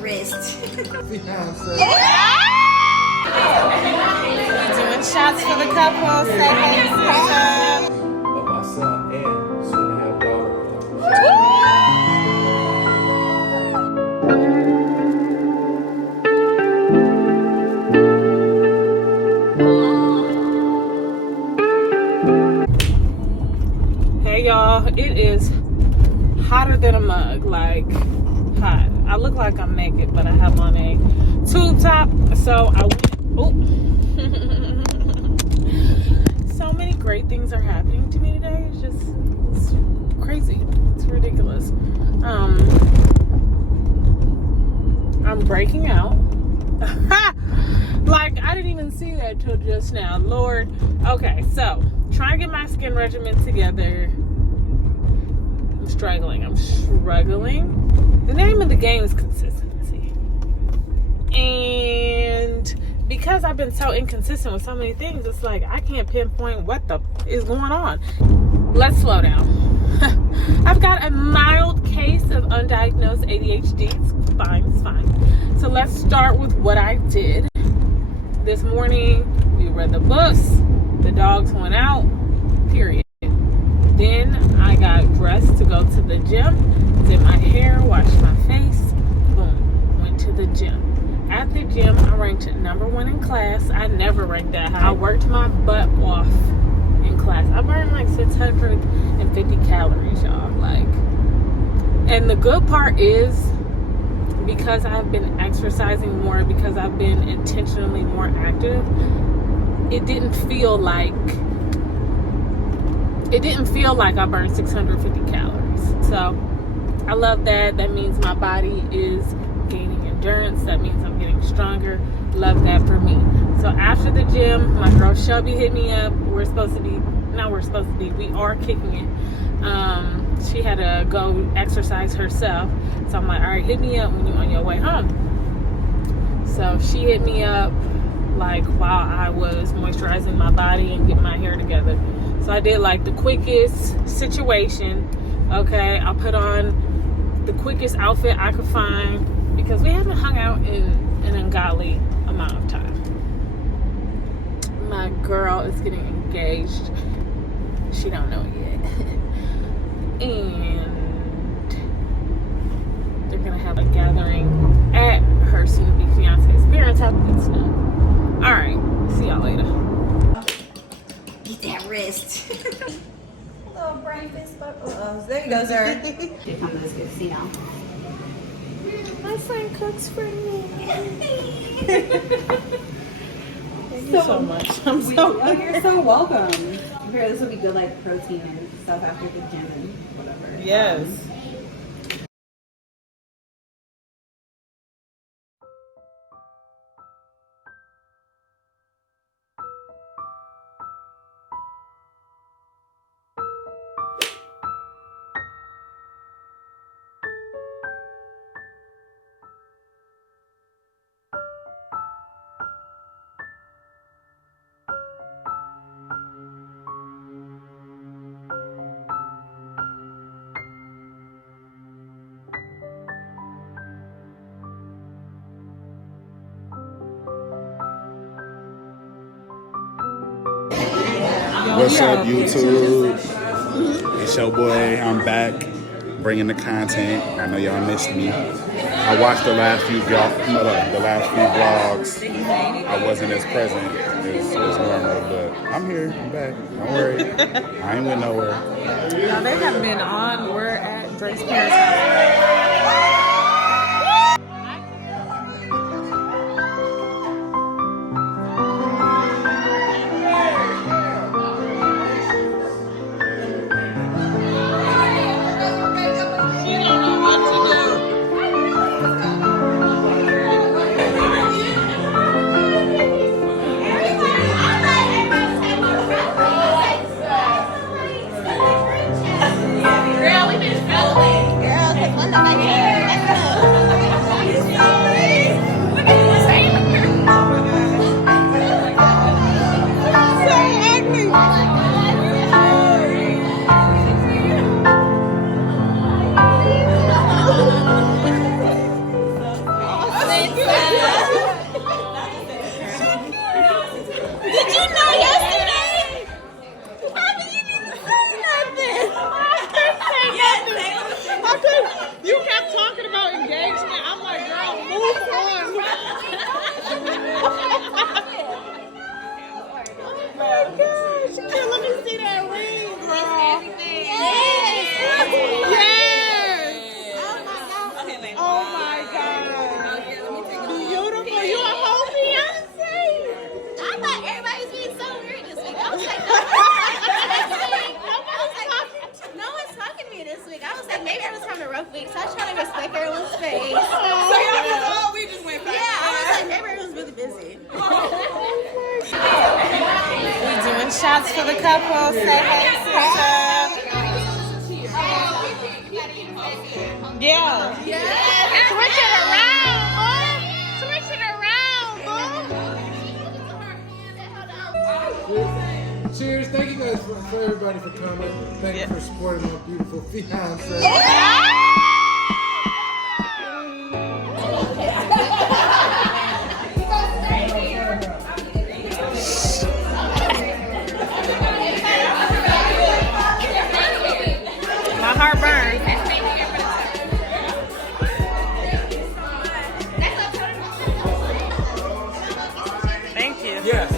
wrist. Doing shots for the couple. Say hey, sister. But my son and soon to have daughter. Hey y'all, it is hotter than a mug, like hot. I look like I'm naked, but I have on a tube top, so I went, so many great things are happening to me today. It's crazy. It's ridiculous. I'm breaking out. Like, I didn't even see that till just now. Lord. Okay, so trying to get my skin regimen together. I'm struggling. The name of the game is consistency. And because I've been so inconsistent with so many things, it's like I can't pinpoint what the is going on. Let's slow down. I've got a mild case of undiagnosed ADHD. It's fine. So let's start with what I did. This morning, we read the books. The dogs went out. Period. Then I got dressed to go to the gym. Did my hair, washed my face. Boom. Went to the gym. At the gym, I ranked #1 in class. I never ranked that high. I worked my butt off in class. I burned like 650 calories, y'all. And the good part is, because I've been exercising more, because I've been intentionally more active, it didn't feel like I burned 650 calories. So I love that. That means my body is gaining endurance. That means I'm getting stronger. Love that for me. So after the gym, my girl Shelby hit me up. We are kicking it. She had to go exercise herself. So I'm like, all right, hit me up when you're on your way home. So she hit me up like while I was moisturizing my body and getting my hair together. So I did like the quickest situation. Okay, I put on the quickest outfit I could find because we haven't hung out in an ungodly amount of time. My girl is getting engaged. She don't know yet. And they're gonna have a gathering at her soon-to-be fiance's parents' house. It's done. All right, see y'all later. Get that wrist. Little brain fist bump. There you go, sir. Here comes this casino. My son cooks for me. Thank you so much. You're so welcome. Here, this will be good, like protein and stuff after the gym and whatever. Yes. What's up, YouTube? It's your boy. I'm back, bringing the content. I know y'all missed me. I watched the last few vlogs. I wasn't as present as normal, but I'm here. I'm back. Don't worry. I ain't went nowhere. Now they have been on. We're at Drake's parents' house. Girl, we been filming. Girl, 'cause one of the face. We just went back. Yeah, I was like, everybody was really busy. We doing shots for the couple. Say hey, sister. Yeah. Switch it around, boy. Switch it around, boy. Cheers. Thank you guys for everybody for coming. Thank you for supporting my beautiful fiance. My heart burns. Thank you. Yes.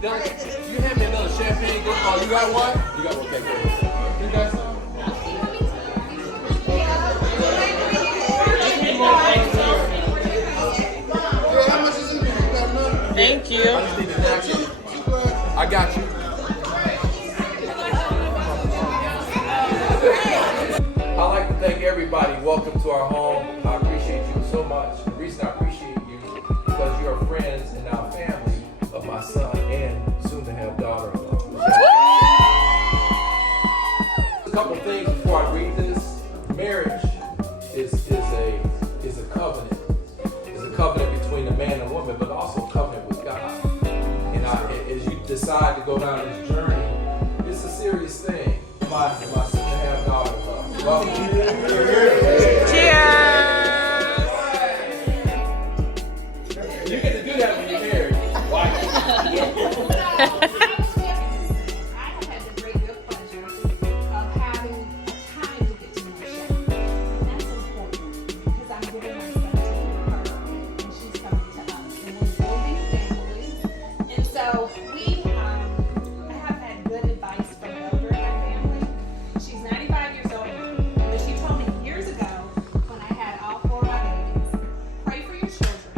Dylan, you hand me another champagne. Oh, you got one? You got one. Okay, good. You got some? How much is it? You got enough? Thank you. I just need a napkin. I got you. I'd like to thank everybody. Welcome to our home. I appreciate you so much. The reason I appreciate you is because you are friends and now family of my son and soon to have daughter-in-law. A couple of things before I read this. Marriage is a covenant. It's a covenant between a man and a woman, but also a covenant with God. And as you decide to go down this journey, it's a serious thing. My soon to have daughter-in-law. Welcome. Cheers. You get to do that when you're married. Why? I have had the great good pleasure of having a time to get to know Shannon. That's important because I'm giving myself to her and she's coming to us. And we're building families. And so I have had good advice from an elder in my family. She's 95 years old now. But she told me years ago when I had all 4 of my babies, pray for your children.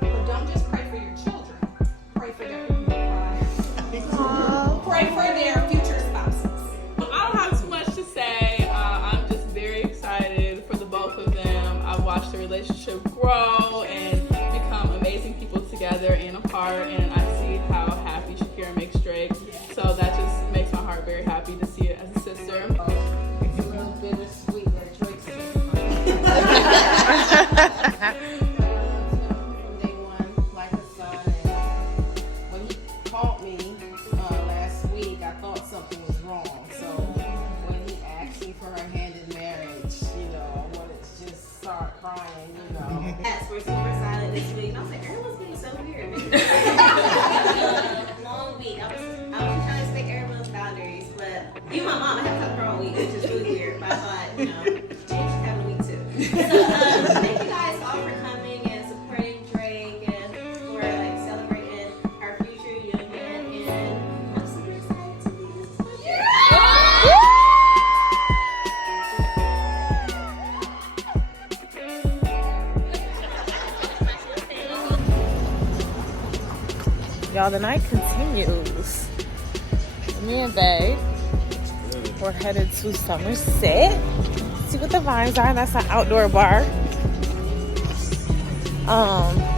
But don't just pray for your children. Pray for their pray for their future spouses. I don't have too much to say. I'm just very excited for the both of them. I've watched the relationship grow and become amazing people together and apart, and I see how happy Shakira makes Drake. So that just makes my heart very happy to see it as a sister. It's a little bittersweet that Drake's from day one, like a son. And when he called me last week, I thought something was wrong. So when he asked me for her hand in marriage, I wanted to just start crying, Yes, we're super silent this week. And I was like, everyone's getting so weird. Long week. I was trying to respect everyone's boundaries, but even my mom, I have to talk her all week, which is really weird. But I thought, James should have a week too. So thank you guys all for coming and supporting Drake and for celebrating our future union. And I'm super excited to be this year. Y'all, the night continues. Me and Babe, we're headed to Somerset. See what the vibes are. That's an outdoor bar.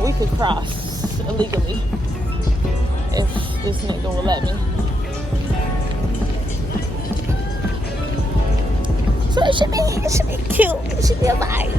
We could cross illegally if this nigga will let me. So it should be cute. It should be a vibe.